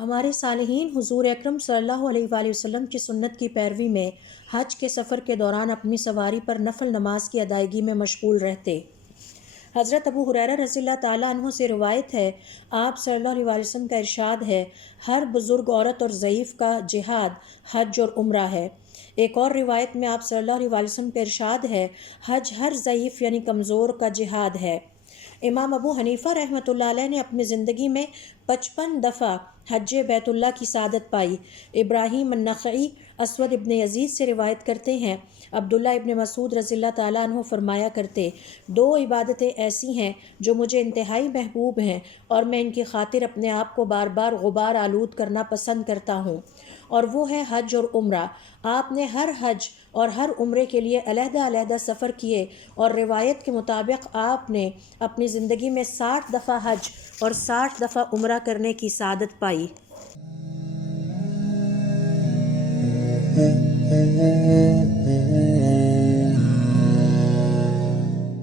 ہمارے صالحین حضور اکرم صلی اللہ علیہ وآلہ وسلم کی سنت کی پیروی میں حج کے سفر کے دوران اپنی سواری پر نفل نماز کی ادائیگی میں مشغول رہتے۔ حضرت ابو ہریرہ رضی اللہ تعالیٰ عنہ سے روایت ہے، آپ صلی اللہ علیہ وآلہ وسلم کا ارشاد ہے، ہر بزرگ عورت اور ضعیف کا جہاد حج اور عمرہ ہے۔ ایک اور روایت میں آپ صلی اللہ علیہ وآلہ وسلم کا ارشاد ہے، حج ہر ضعیف یعنی کمزور کا جہاد ہے۔ امام ابو حنیفہ رحمۃ اللہ علیہ نے اپنی زندگی میں 55 دفعہ حج بیت اللہ کی سعادت پائی۔ ابراہیم النخعی اسود ابن یزید سے روایت کرتے ہیں، عبداللہ ابن مسعود رضی اللہ تعالیٰ عنہ فرمایا کرتے، دو عبادتیں ایسی ہیں جو مجھے انتہائی محبوب ہیں اور میں ان کی خاطر اپنے آپ کو بار بار غبار آلود کرنا پسند کرتا ہوں، اور وہ ہے حج اور عمرہ۔ آپ نے ہر حج اور ہر عمرے کے لیے علیحدہ علیحدہ سفر کیے، اور روایت کے مطابق آپ نے اپنی زندگی میں 60 دفعہ حج اور 60 دفعہ عمرہ کرنے کی سعادت پائی۔